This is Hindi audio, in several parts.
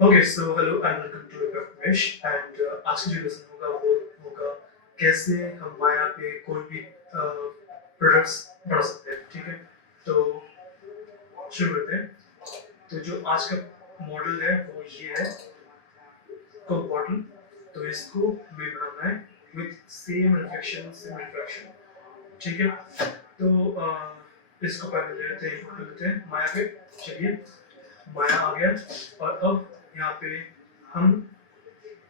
Okay so hello and welcome to Ramesh and आज की जो लेसन होगा वो होगा कैसे हम माया पे कोई भी प्रोडक्ट्स बढ़ा सकते हैं। ठीक है, तो शुरू करते हैं। तो जो आज का मॉडल है वो ये है कोक बॉटल। तो इसको हमें बनाना है with same reflection same reflection. ठीक है, तो इसको पहले ले लेते हैं, पकड़ लेते हैं माया पे। चलिए, माया आ गया और अब यहाँ पे हम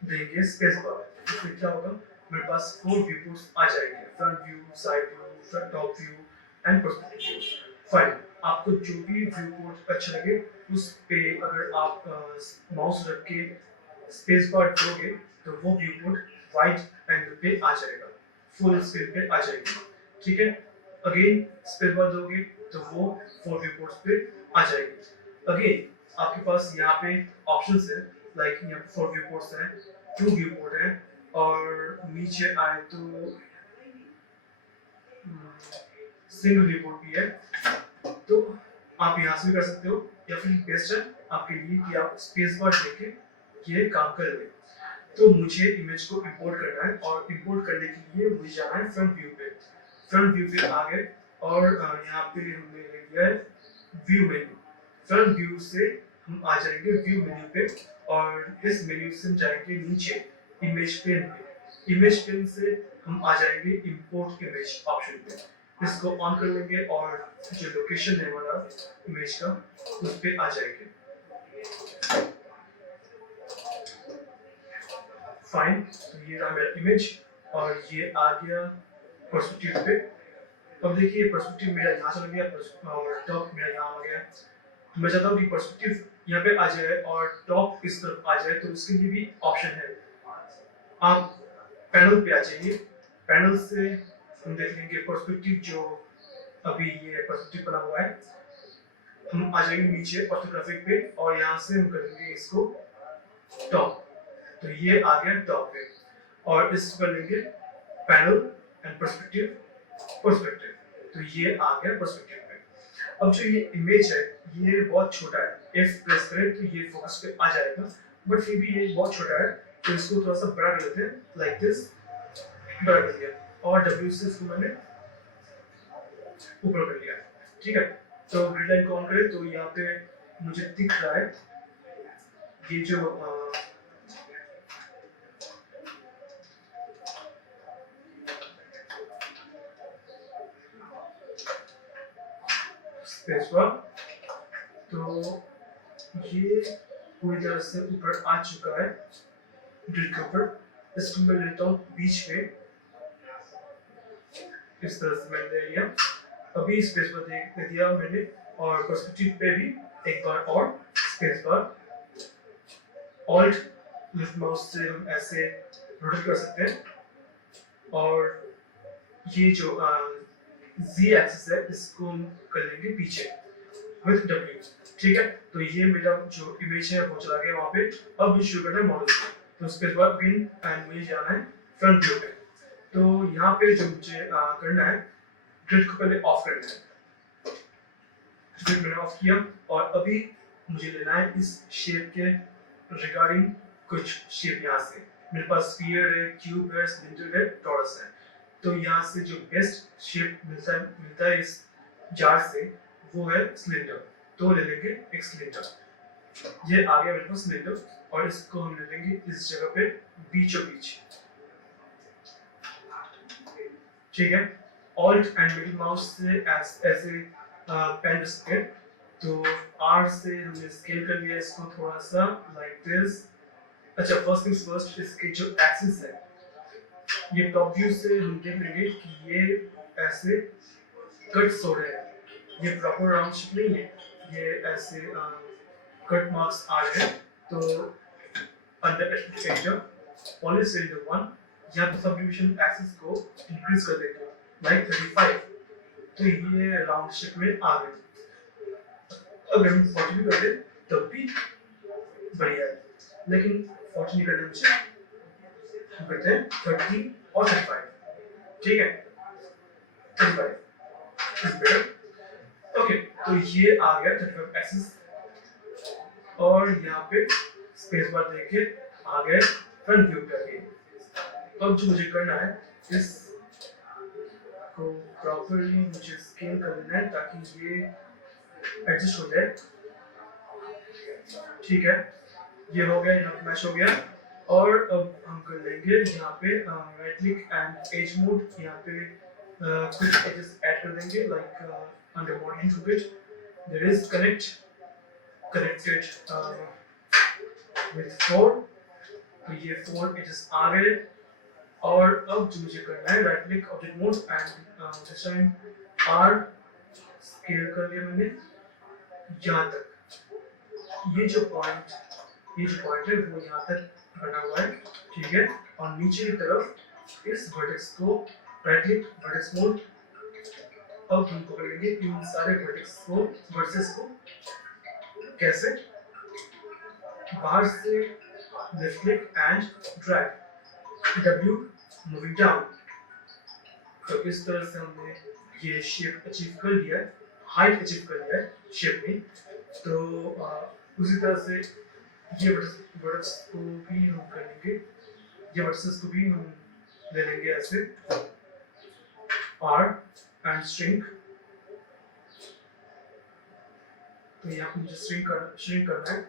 देंगे स्पेस बार। इसमें क्या होगा, मेरे पास 4 व्यू पोर्ट्स आ जाएंगे, front view, side view, top view and perspective view. Fine, आपको जो भी व्यू पोर्ट अच्छा लगे उस पे अगर आप माउस रख के स्पेस बार दोगे तो वो व्यू पोर्ट वाइड एंगल पे आ जाएगा, फुल स्क्रीन पे आ जाएगी। ठीक है, अगेन स्पेस बार दोगे तो वो 4 व्यू पोर्ट्स पे आ जाएगी। अगेन आपके पास यहाँ पे ऑप्शंस है, लाइक यहाँ पे 4 व्यू पोर्ट्स हैं, 2 व्यू पोर्ट है और नीचे आए तो सिंगल व्यू पोर्ट भी है। तो आप यहाँ से भी कर सकते हो या फिर बेस्ट है आपके लिए कि आप स्पेस बार देके ये काम कर ले। तो मुझे इमेज को इंपोर्ट करना है और इंपोर्ट करने के लिए मुझे जाना है फ्रंट व्यू पे। फ्रंट व्यू पे आ गए और यहाँ पे हमने ले लिया है व्यू मेन्यू। फ्रंट व्यू से हम आ जाएंगे व्यू मेन्यू पे और इस मेन्यू से हम जाएंगे नीचे इमेज पेन पे। इमेज पेन से हम आ जाएंगे इंपोर्ट इमेज ऑप्शन पे। इसको ऑन कर लेंगे और जो लोकेशन है हमारा इमेज का उस पे आ जाएंगे। फाइन, तो ये रहा मेरा इमेज और ये आ गया पर्सपेक्टिव पे। अब देखिए पर्सपेक्टिव मेरा यहाँ चला गया और टॉप मेरा यहाँ आ गया। मैं चाहता हूँ कि पर्सपेक्टिव यहाँ पे आ जाए और टॉप इस तरफ आ जाए, तो उसके लिए भी ऑप्शन है। आप पैनल पे आ जाइए, पैनल से हम देख लेंगे पर्सपेक्टिव। जो अभी ये पर्सपेक्टिव बना हुआ है, हम आ जाएंगे नीचे ऑर्थोग्राफिक पे और यहाँ से हम करेंगे इसको टॉप। तो ये आ गया टॉप पे और इसको कर लेंगे पैनल एंड पर्सपेक्टिव पर्सपेक्टिव। तो ये आ गया पर्सपेक्टिव पे। अब जो ये इमेज है ये बहुत छोटा है, F प्रेस करें तो ये फोकस पे आ जाएगा, बट फिर भी ये बहुत छोटा है तो इसको थोड़ा सा बड़ा कर लेते हैं, लाइक दिस। बड़ा कर दिया और W से इसको मैंने ऊपर कर लिया। ठीक है, तो ग्रिड लाइन को ऑन करें तो यहाँ पे मुझे दिख रहा है ये जो स्पेस बार, तो ये पूरी तरह से ऊपर आ चुका है ग्रिड के ऊपर। इसको मैं लेता हूँ बीच में, इस तरह से मैंने ले लिया। अभी स्पेस बार दे दिया मैंने और पर्सपेक्टिव पे भी एक बार और space bar. Alt left mouse से हम ऐसे रोटेट कर सकते हैं और ये जो Z एक्सिस है इसको हम कर लेंगे पीछे विद W। ठीक है, तो ये मेरा जो इमेज है वो चला गया वहाँ पे। अब मुझे शुरू करना है मॉडल से, तो स्पेस बार अगेन एंड मुझे जाना है फ्रंट व्यू पे। तो यहाँ पे जो मुझे करना है, ग्रिड को पहले ऑफ करना है। ग्रिड मैंने ऑफ किया और अभी मुझे लेना है इस शेप के रिगार्डिंग कुछ शेप। यहाँ से मेरे पास स्फीयर है, क्यूब है, सिलेंडर है, टॉरस है। तो यहाँ से जो बेस्ट शेप मिलता है इस जार से वो है सिलेंडर। तो ले लेंगे एक सिलेंडर। ये आ गया मेरे पास सिलेंडर और इसको हम ले लेंगे इस जगह पे बीचों बीच। ठीक है, ऑल्ट एंड मिडिल माउस से ऐसे पेन कर सकते हैं। तो R से हमने स्केल कर लिया इसको थोड़ा सा, लाइक दिस। अच्छा, फर्स्ट थिंग्स फर्स्ट, इसके जो एक्सिस है ये टॉप व्यू से हम देख लेंगे कि ये ऐसे कट्स हो रहे हैं। ये प्रॉपर राउंड शेप नहीं है, ये ऐसे कट मार्क्स आ रहे हैं। तो अंडर एडिटर पॉलीसिलिंडर 1 यहाँ पे सबडिविजन एक्सिस को इंक्रीज कर देंगे लाइक 35। तो ये राउंड शेप में आ गए। अगर हम 40 भी कर दे तब भी बढ़िया है, लेकिन 40 नहीं करना मुझे, हम करते हैं 30 और 35। ठीक है, 35 इज बेटर। ओके, तो ये आ गया 35 एक्सिस और यहाँ पे स्पेस बार देके आ गए फ्रंट व्यू पे आगे। अब जो मुझे करना है, इस को प्रॉपर्ली मुझे स्केल करना है ताकि ये एडजस्ट हो जाए। ठीक है, ये हो गया, यहाँ पे मैच हो गया। और अब हम कर लेंगे यहाँ पे right click and edge mode, यहाँ पे कुछ एजेस ऐड कर देंगे, like under modelling to bit there is connected with 4, तो ये 4 एजेस आ गए। और अब जो मुझे करना है, right click object mode and this time R scale कर लिया मैंने यहाँ तक। ये जो पॉइंट है वो यहाँ तक बना हुआ है। ठीक है, और नीचे की तरफ इस वर्टेक्स को राइट क्लिक वर्टेक्स मोड, अब हम पकड़ लेंगे इन सारे वर्टेक्स को कैसे, बाहर से left click and drag W moving down. तो इस तरह से हमने ये शेप अचीव कर लिया है, हाइट अचीव कर लिया है शेप में। तो उसी तरह से ये वर्ड्स को भी हम कर लेंगे, ये वर्ड्स को भी हम ले लेंगे ऐसे R एंड श्रिंक। तो यहाँ पे मुझे श्रिंक करना है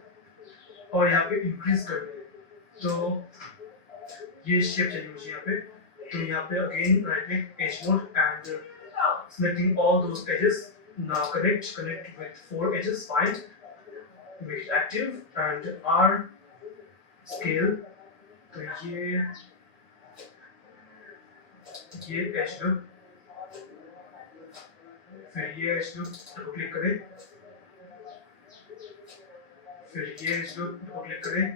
और यहाँ पे इंक्रीज करना है। तो ये शेप चाहिए मुझे यहाँ पे। तो यहाँ पे again right click edge mode and selecting all those edges. Now connect with 4 edges. Find, make it active and R scale. तो ये edge loop, फिर ये edge loop डबल क्लिक करें, फिर ये edge loop डबल क्लिक करें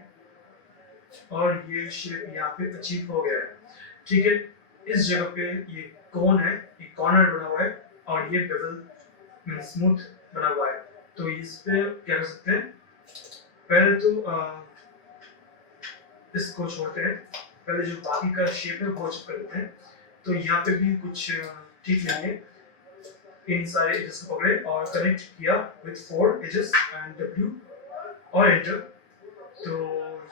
और ये शेप यहाँ पे अचीव हो गया है। ठीक है, इस जगह पे ये कौन है, ये कॉर्नर बना हुआ है और ये बेवल में स्मूथ बना हुआ है। तो इस पे क्या कर सकते हैं, पहले तो इसको छोड़ते हैं, पहले जो बाकी का शेप है वो चेक कर लेते हैं। तो यहाँ पे भी कुछ ठीक नहीं है, इन सारे एजेस को पकड़े और कनेक्ट किया विद 4 एजेस एंड W और एंटर। तो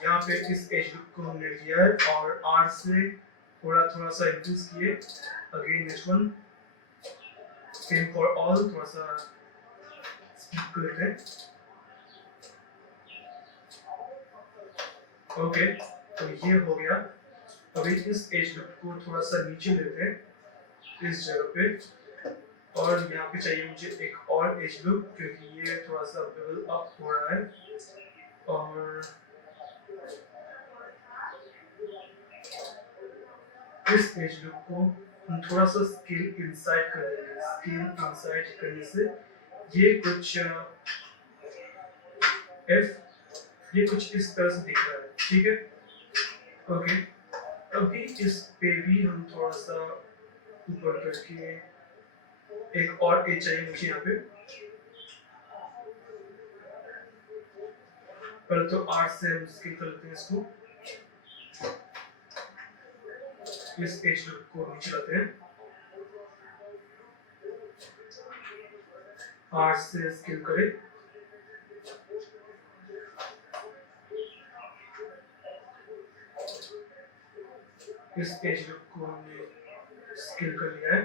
यहाँ पे इस एज लूप को हमने लिया है और R से थोड़ा सा इंक्रीज किए, again H1 same for all, थोड़ा सा स्प्लिट कर लेते हैं। ओके, तो ये हो गया। अभी इस एज लूप को थोड़ा सा नीचे लेते हैं इस जगह पे, और यहाँ पे चाहिए मुझे एक और एज लूप क्योंकि ये थोड़ा सा बेवल अप हो रहा है। और इस एज लूप को हम थोड़ा सा स्केल इनसाइड कर देंगे। स्केल इनसाइड करने से ये कुछ ये कुछ इस तरह से दिख रहा है। ठीक है, ओके। अभी इस पे भी हम थोड़ा सा ऊपर करके एक और एज चाहिए मुझे यहाँ पे। पहले तो R से हम स्केल कर लेते हैं इसको, इस एज लूप को नीचे लाते हैं, R से स्केल करें, इस एज लूप को हमने स्केल कर लिया है।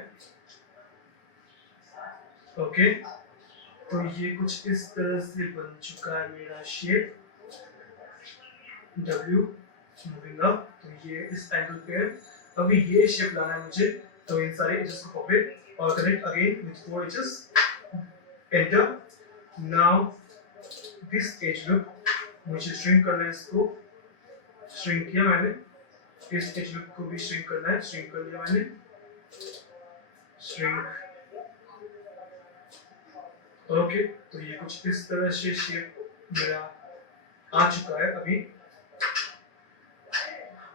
ओके, तो ये कुछ इस तरह से बन चुका है मेरा शेप। W मूविंग अप, तो ये इस एंगल पे है। अभी ये शेप लाना है मुझे, तो इन सारे एजेस को पकड़े और connect again with 4 edges, enter. Now this edge loop मुझे श्रिंक करना है, इसको श्रिंक किया मैंने, इस एज लूप को भी श्रिंक करना है, श्रिंक कर लिया मैंने, श्रिंक। ओके, तो ये कुछ इस तरह से शेप मेरा आ चुका है अभी।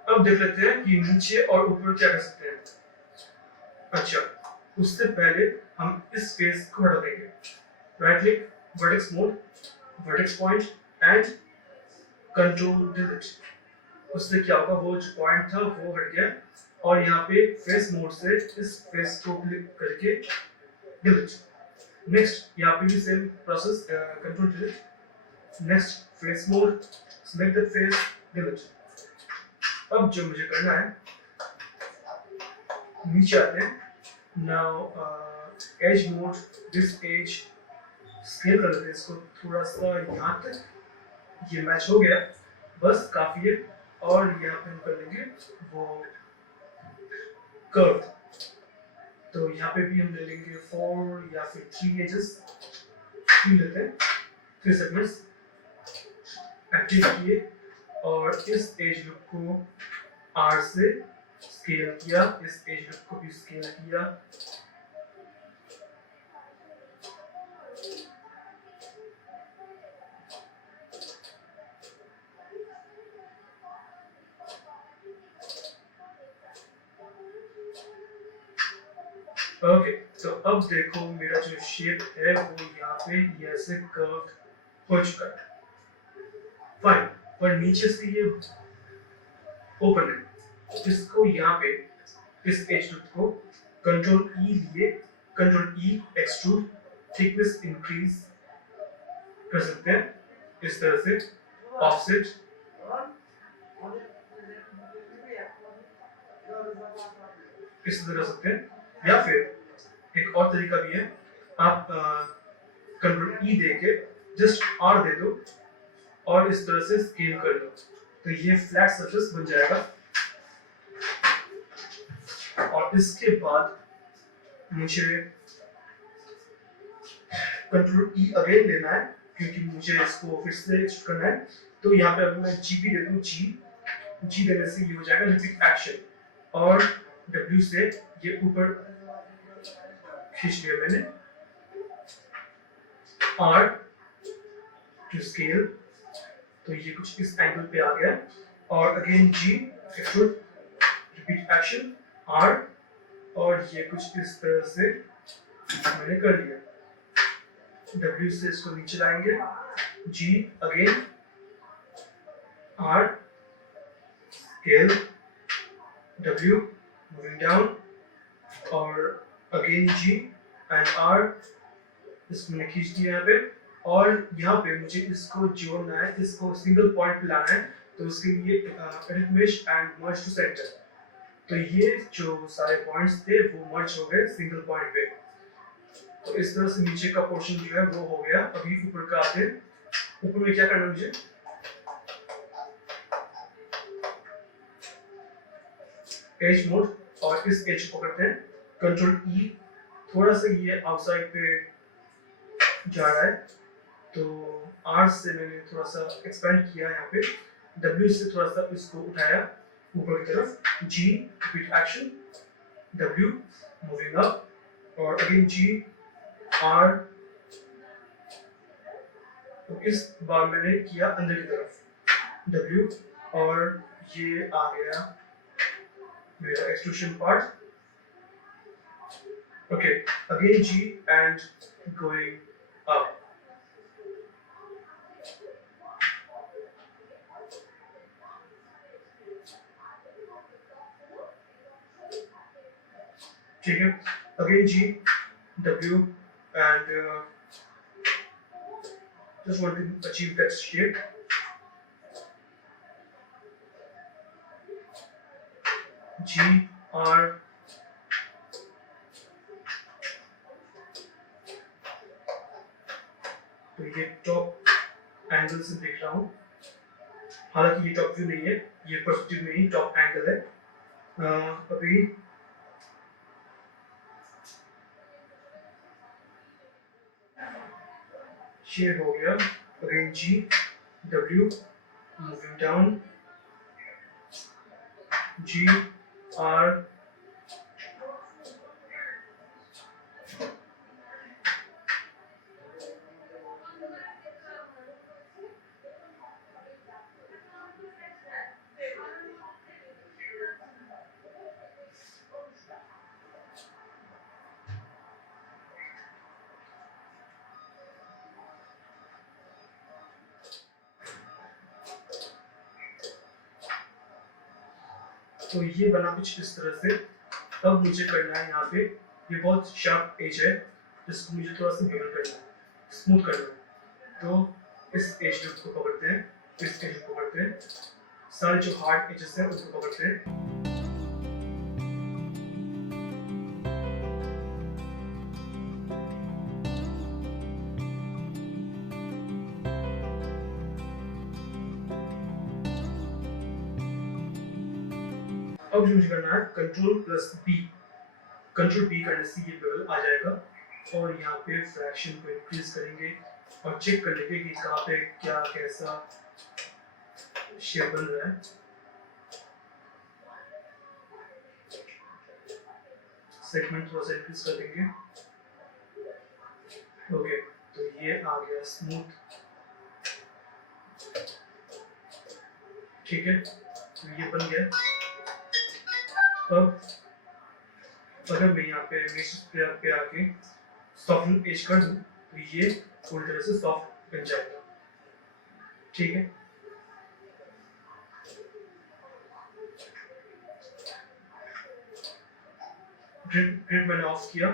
अब देख लेते हैं कि नीचे और ऊपर क्या कर सकते हैं। अच्छा, उससे पहले हम इस फेस को हटा देंगे। Right click, vertex mode, vertex point and control delete. उससे क्या होगा, वो जो पॉइंट था वो हट गया और यहाँ पे फेस मोड से इस फेस को क्लिक करके डिलीट। नेक्स्ट यहाँ पे भी same process, control delete, next face mode select the face, delete. अब जो मुझे करना है, नीचे आते हैं. Now edge mode, this edge scale कर लेते हैं इसको थोड़ा सा यहाँ तक. ये मैच हो गया, बस काफी है. और यहाँ पे हम कर लेंगे वो कर्व. तो यहाँ पे भी हम ले लेंगे 4 या फिर 3 एजेस. 3 लेते हैं, 3 सेगमेंट्स एक्टिव किए और इस एज लुक को R से स्केल किया, इस एज लुक को भी स्केल किया. ओके, तो अब देखो मेरा जो शेप है वो यहाँ पे ये ऐसे कर्व हो चुका है. फाइन, पर नीचे से ये ओपन है. इसको यहाँ पे इस एज लूप को कंट्रोल ई लिए, कंट्रोल ई एक्सट्रूड थिकनेस इंक्रीज कर सकते हैं इस तरह से. ऑफसेट इस तरह कर सकते हैं, या फिर एक और तरीका भी है. आप कंट्रोल ई देके जस्ट आर दे दो और इस तरह से स्केल कर लो, तो ये फ्लैट सरफेस बन जाएगा. और इसके बाद मुझे कंट्रोल ई अगेन लेना है क्योंकि मुझे इसको फिर से एडिट करना है. तो यहाँ पे अगर मैं जी भी दे दूँ, जी देने से ये हो जाएगा रिपीट एक्शन. और W से ये ऊपर खींच लिया मैंने. R टू स्केल, तो ये कुछ इस एंगल पे आ गया. और again G extrude repeat action R, और ये कुछ इस तरह से मैंने कर लिया. W से इसको नीचे लाएंगे, G again R scale, W moving down, और अगेन G एंड R इसको मैंने खींच दिया यहाँ पे. और यहाँ पे मुझे इसको जोड़ना है, इसको सिंगल पॉइंट पे लाना है. तो उसके लिए edit mesh and merge to centre. तो ये जो सारे पॉइंट्स थे वो मर्ज हो गए सिंगल पॉइंट पे. तो इस तरह से नीचे का पोर्शन जो है वो हो गया. अभी ऊपर का आते हैं. ऊपर में क्या करना है मुझे, एज मोड, और इस एज को पकड़ते हैं. कंट्रोल ई, थोड़ा सा ये आउटसाइड पे जा रहा है तो R से मैंने थोड़ा सा एक्सपेंड किया यहाँ पे. W से थोड़ा सा इसको उठाया ऊपर की तरफ. G repeat action, W moving up, और अगेन G R. तो इस बार मैंने किया अंदर की तरफ W, और ये आ गया मेरा extrusion part. Okay, again G and going up. ठीक है, again G W and just want to achieve that shape. G R, तो ये टॉप एंगल से देख रहा हूँ. हालांकि ये टॉप व्यू नहीं है, ये पर्सपेक्टिव में ही टॉप एंगल है. अभी ये हो गया. Again G W moving down, G R, तो ये बना कुछ इस तरह से. अब मुझे करना है यहाँ पे, ये बहुत शार्प एज है जिसको मुझे थोड़ा सा बेवल करना है, स्मूथ करना है. तो इस एज लूप को पकड़ते हैं इस एज को पकड़ते हैं, सारे जो हार्ड एजेस हैं उनको पकड़ते हैं। अब जो मुझे करना है control plus B, control B करने से ये लेवल आ जाएगा और यहाँ पे फ्रैक्शन को इंक्रीज करेंगे और चेक कर लेंगे कि कहाँ पे क्या कैसा शेप बन रहा है। सेगमेंट थोड़ा सा इंक्रीज कर देंगे। ओके, तो ये आ गया स्मूथ। ठीक है, तो ये बन गया। अब अगर मैं यहाँ पे प्लेयर पे आके सॉफ्टन एज कर दूँ तो ये पूरी तरह से सॉफ्ट बन जाएगा। ठीक है, ग्रिड मैंने ऑफ किया।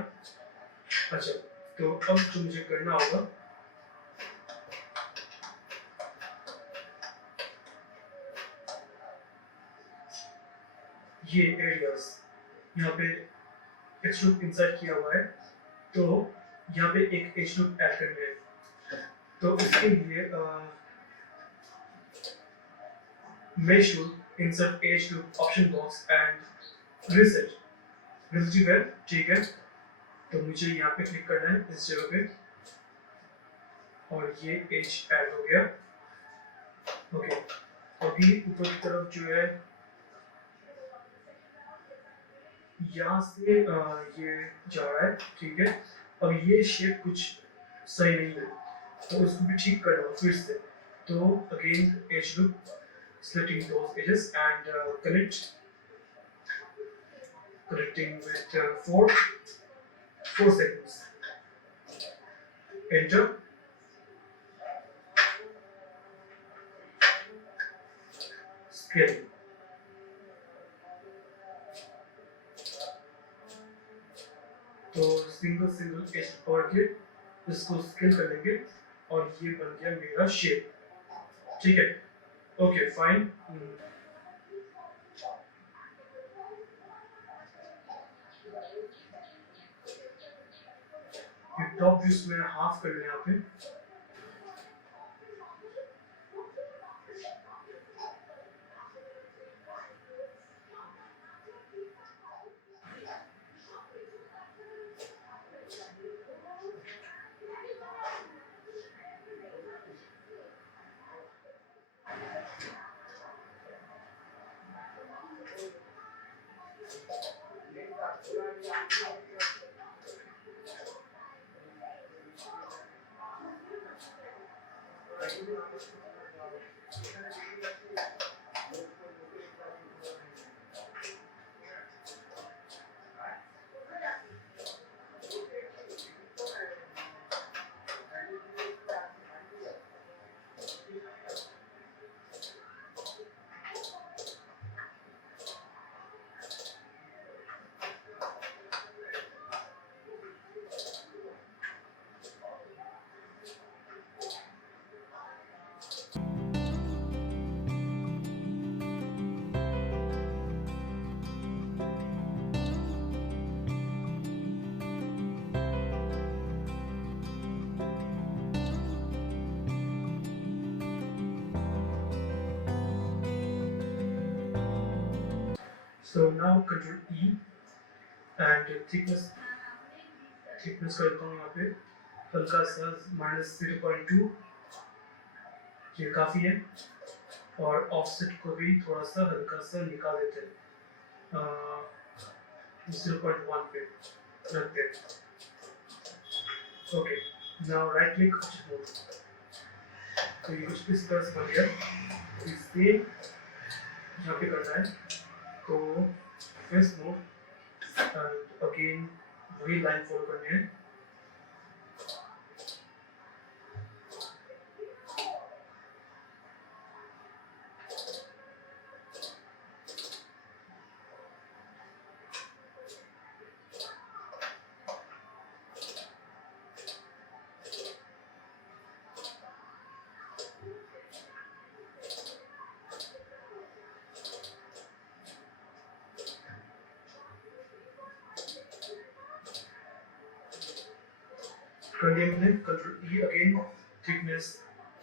अच्छा, तो अब जो मुझे करना होगा, ये एरियाज यहाँ पे एज लूप इंसर्ट किया हुआ है, तो यहाँ पे एक एज लूप ऐड करना है। तो इसके लिए मैं should insert as loop option box and reset residue web. ठीक है, तो मुझे यहाँ पे क्लिक करना है इस जगह पे और ये एज ऐड हो गया। ओके, अभी ऊपर की तरफ जो है यहाँ से ये जा रहा है। ठीक है, अब ये शेप कुछ सही नहीं है तो उसको भी ठीक करना होगा फिर से। तो again as loop, splitting those edges and connecting with four segments. Enter. Scale. तो सिंगल एज पकड़ के इसको स्केल कर लेंगे और ये बन गया मेरा शेप। ठीक है, ओके फाइन। ये टॉप व्यूज मैंने हाफ कर लिया यहाँ पे। So now Control E and thickness करता हूँ यहाँ पे हल्का सा -0.2, ये काफ़ी है। और ऑफसेट को भी थोड़ा सा हल्का सा निकाल देते हैं, 0.1 पे रखते हैं। Okay, now right click option mode. तो ये कुछ इस तरह से बन गया। इसे यहाँ पे करना है तो फेस मोड एंड अगेन वही लाइन फॉलो करनी है। कर लिया मैंने। कंट्रोल ई अगेन, थिकनेस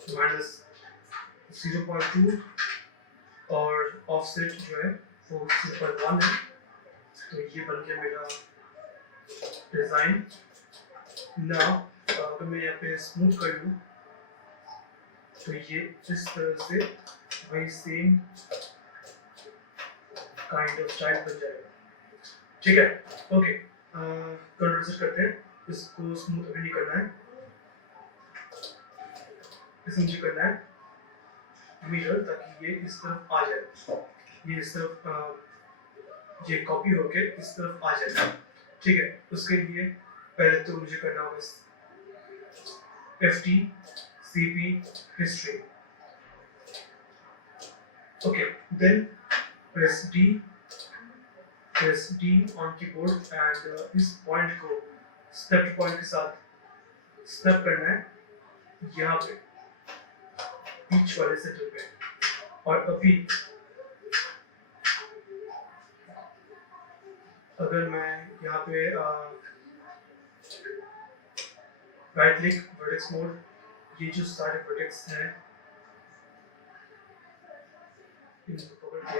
-0.2 और ऑफसेट जो है वो 0.1 है। तो ये बन गया मेरा डिजाइन। ना अगर मैं यहाँ पे स्मूथ कर लूँ तो ये इस तरह से वही सेम काइंड ऑफ स्टाइल बन जाएगा। ठीक है, ओके। कंट्रोल सेट करते हैं। इसको स्मूथ अभी नहीं करना है, इसे मुझे करना है मिरर, ताकि ये इस तरफ आ जाए, ये इस तरफ ये कॉपी होके इस तरफ आ जाए। ठीक है, उसके लिए पहले तो मुझे करना होगा FT CP history. Okay, then press D on keyboard and इस पॉइंट को स्टेप पॉइंट के साथ स्टेप करना है यहाँ पे बीच वाले सेंटर पे। और अभी अगर मैं यहाँ पे राइट क्लिक वर्टेक्स मोड, ये जो सारे वर्टेक्स हैं इनको पकड़ के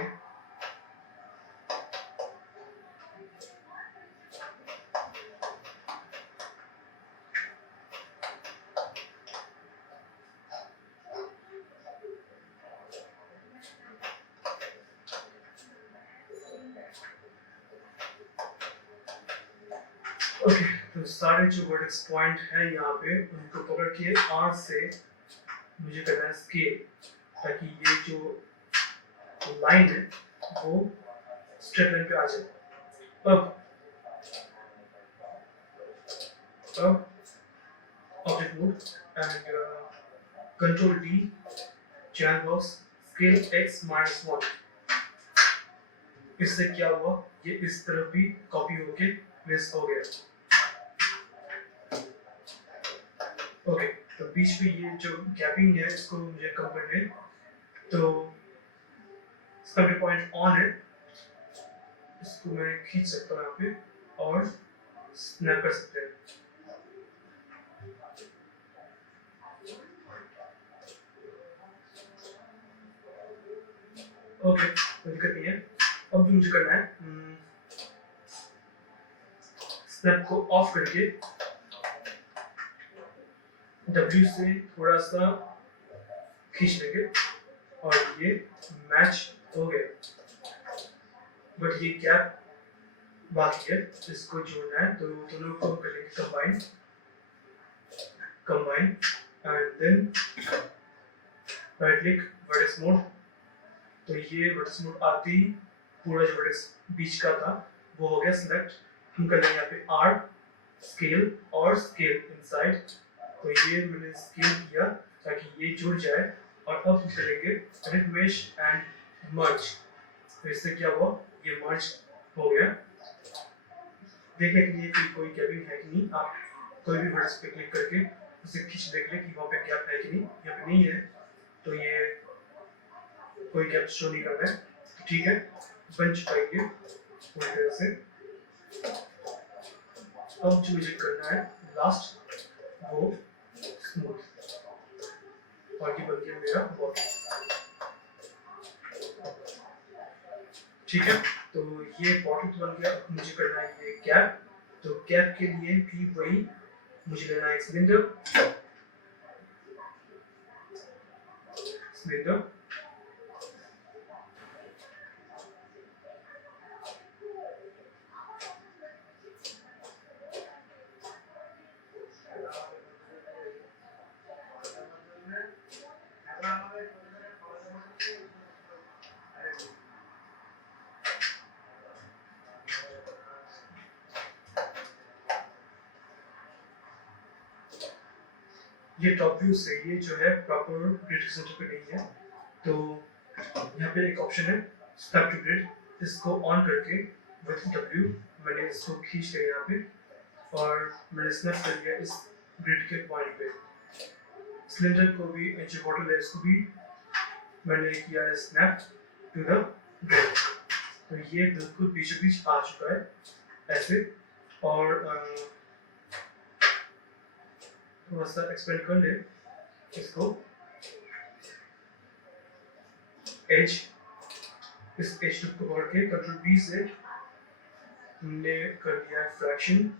ओके, तो सारे जो वर्टेक्स पॉइंट है यहाँ पे उनको पकड़ के R से मुझे करना है स्केल, ताकि ये जो लाइन है वो स्ट्रेट लाइन पे आ जाए। अब object mode and control D chain box scale X -1। इससे क्या हुआ, ये इस तरफ भी कॉपी होके प्लेस हो गया। ओके, तो बीच में ये जो गैपिंग है इसको मुझे कम करने, तो सेंटर पॉइंट ऑन है, इसको मैं खींच सकता हूँ यहाँ पे और स्नैप कर सकते हैं। ओके, कोई दिक्कत नहीं है। अब जो मुझे करना है, स्नैप को ऑफ करके W से थोड़ा सा खींच लेंगे और ये मैच हो गया। बट ये गैप बाकी है, इसको जोड़ना है, तो दोनों को कर लेंगे combine and then right click vertex mode. तो ये वर्टेक्स मोड आती ही पूरा जो वर्टेक्स बीच का था वो हो गया सिलेक्ट। हम कर लेंगे यहाँ पे R स्केल और स्केल इनसाइड। तो ये मैंने स्केल किया ताकि ये जुड़ जाए। और अब हम करेंगे एडिट मेश एंड मर्ज। तो इससे क्या हुआ, ये मर्ज हो गया। देखने के लिए कि कोई गैपिंग है कि नहीं, आप कोई भी वर्ड्स पे क्लिक करके उसे खींच देख ले कि वहाँ पे गैप है कि नहीं। यहाँ पे नहीं है तो ये कोई गैप शो नहीं कर रहा है। ठीक है, बन चुका है ये पूरी तरह से। अब जो मुझे करना है लास्ट वो स्मूथ, बाकी बन गया मेरा बॉटम। ठीक है, तो ये बॉटम तो बन गया। मुझे करना है ये कैप। तो कैप के लिए भी वही, मुझे लेना है एक सिलेंडर। ये टॉप व्यू से ये जो है प्रॉपर ग्रिड सेंटर पे नहीं है, तो यहाँ पे एक ऑप्शन है स्टेप टू ग्रिड। इसको ऑन करके विद W मैंने इसको खींच लिया यहाँ पे और मैंने स्नैप कर लिया इस ग्रिड के पॉइंट पे। सिलेंडर को भी, जो बॉटल है इसको भी मैंने किया है स्नैप टू द ग्रिड। तो ये बिल्कुल बीचों बीच आ चुका है ऐसे। और थोड़ा सा एक्सपेंड कर ले इसको, एज, इस एज को पकड़ के कंट्रोल बी से हमने कर दिया फ्रैक्शन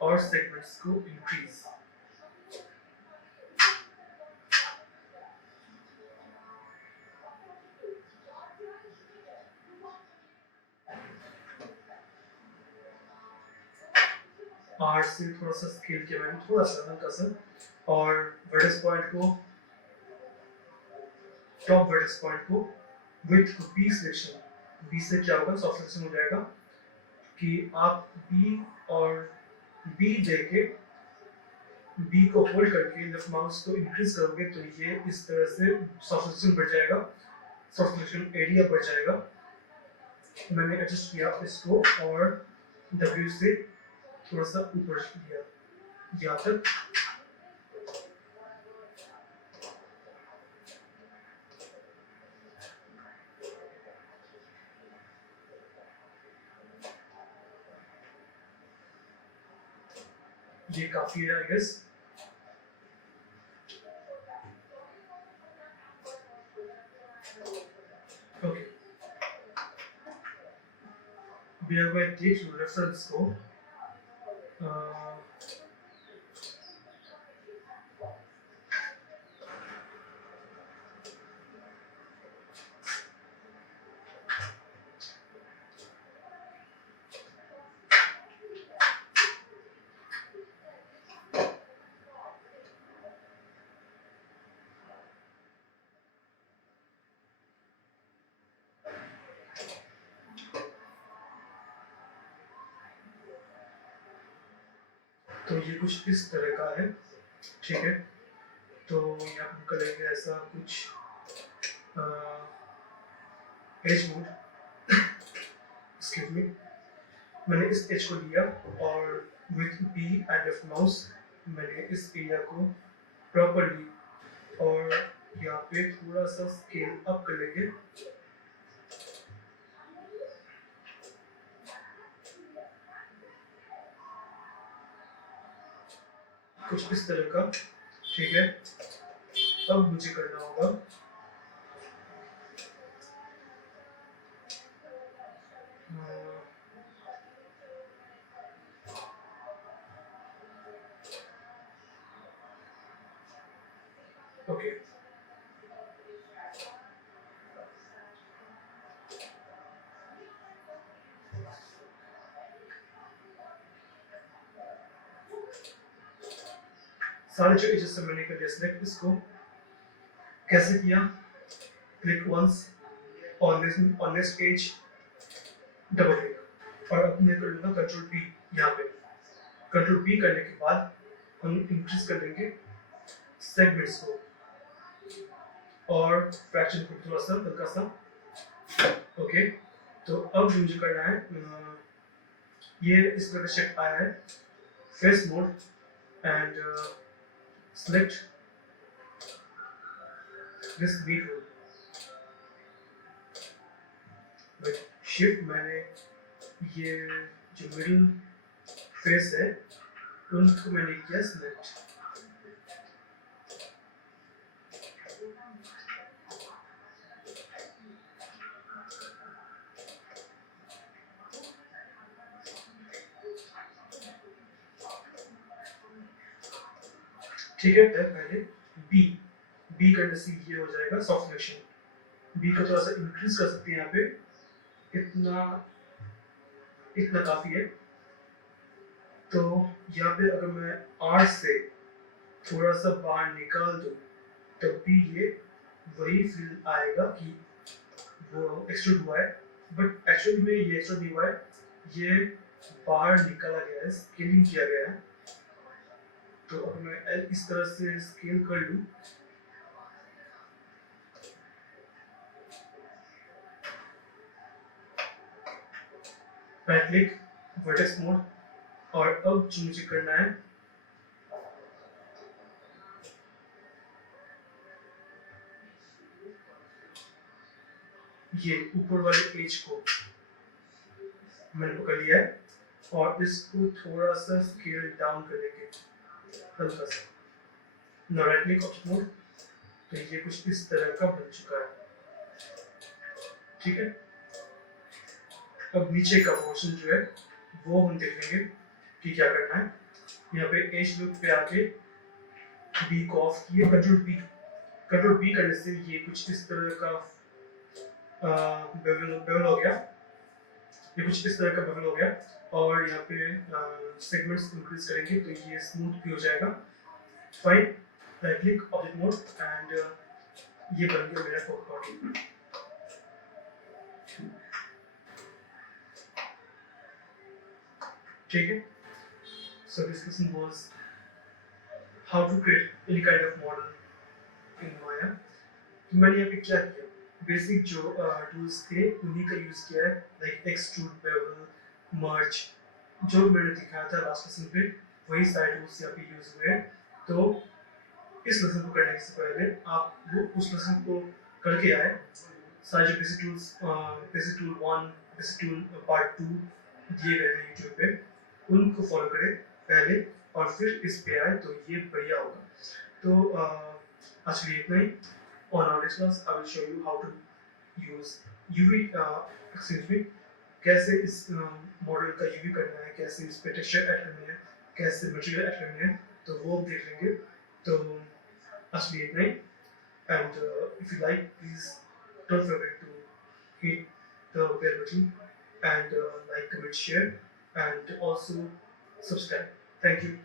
और सेगमेंट्स को इंक्रीज। आर से थोड़ा सा स्केल किया मैंने, थोड़ा सा हल्का सा, और वर्टेक्स पॉइंट को, टॉप वर्टेक्स पॉइंट को विथ बी सिलेक्शन, बी से क्या होगा, सॉफ्ट सिलेक्शन हो जाएगा कि आप बी और बी देके बी को होल्ड करके लेफ्ट माउस को इंक्रीज करोगे तो ये इस तरह से सॉफ्ट सिलेक्शन बढ़ जाएगा, सॉफ्ट सिलेक्शन एरिया बढ़ जाएगा। मैंने एडजस्ट किया इसको और W से थोड़ा सा ऊपर लिया यहाँ तक। ये काफी है आई गेस। ओके, अभी अगर मैं देख लूँ रेफरेंस को, तो ये कुछ इस तरह का है, ठीक है। तो यहाँ पर करेंगे ऐसा कुछ एज मोड, एक्सक्यूज मी, मैंने इस एज को लिया और with B and left mouse मैंने इस एरिया को प्रॉपरली, और यहाँ पे थोड़ा सा स्केल अप कर लेंगे, कुछ इस तरह का, ठीक है। अब मुझे करना होगा ओके, सारे जो एजेस से मैंने कर लिया सिलेक्ट, इसको कैसे किया, click once on next edge, double click, और अब मैं कर लूँगा कंट्रोल बी। यहाँ पे कंट्रोल बी करने के बाद हम इंक्रीज कर देंगे सेगमेंट्स को और फ्रैक्शन को थोड़ा सा हल्का सा। ओके, तो अब जो मुझे करना है, ये इस तरह का शेप आया है, face mode and select this beat roll with shift, मैंने ये जो मिडिल फेस है उनको मैंने किया select। ठीक है, पहले बी, बी करने से ये हो जाएगा सॉफ्ट सिलेक्शन। बी को थोड़ा सा इंक्रीज कर सकते हैं यहाँ पे, इतना इतना काफी है। तो यहाँ पे अगर मैं आर से थोड़ा सा बाहर निकाल दूं तब भी ये वही फील आएगा कि वो एक्सट्रूड हुआ है, बट एक्चुअली में ये एक्सट्रूड नहीं हुआ है, ये बाहर निकाला गया है, स्केलिंग किया गया है। तो अब मैं इस तरह से स्केल कर लूं, राइट क्लिक, वर्टेक्स मोड, और अब जो मुझे करना है ये ऊपर वाले एज को मैंने पकड़ लिया है और इसको थोड़ा सा स्केल डाउन कर देंगे हल्का सा। Now right click object mode, तो ये कुछ इस तरह का बन चुका है, ठीक है। अब नीचे का पोर्शन जो है वो हम देख लेंगे कि क्या करना है। यहाँ पे एज लुक पे आके बी को ऑफ किए, कंट्रोल बी करने से ये कुछ इस तरह का बेवल हो गया, ये कुछ इस तरह का बेवल हो गया। और यहाँ पे सेगमेंट्स इंक्रीज करेंगे तो ये स्मूथ भी हो जाएगा। Fine, right click object mode and ये बन गया मेरा फोटो। ठीक है, so discussion was how to create any kind of model in Maya। तो मैंने यहाँ पे क्या किया, बेसिक जो टूल्स थे उन्हीं का यूज किया है, लाइक एक्सट्रूड, बेवल, मर्ज, जो मैंने दिखाया था लास्ट लेसन पे वही सारे टूल्स यहाँ पे यूज हुए हैं। तो इस लेसन को करने से पहले आप वो उस लेसन को करके आए, सारे जो basic tools, basic tool 1, basic tool part 2 दिए गए हैं यूट्यूब पे, उनको फॉलो करें पहले और फिर इस पे आए तो ये बढ़िया होगा। तो आज के लिए इतना ही। On our next class, I will show you how to use UV, excuse me, कैसे इस मॉडल का UV करना है, कैसे इस पे टेक्सचर ऐड करनी है, कैसे मटेरियल ऐड करनी है, तो वो देख लेंगे। तो आज के लिए इतना ही। And if you like, please don't forget to hit the bell button and like, comment, share, and also subscribe. Thank you.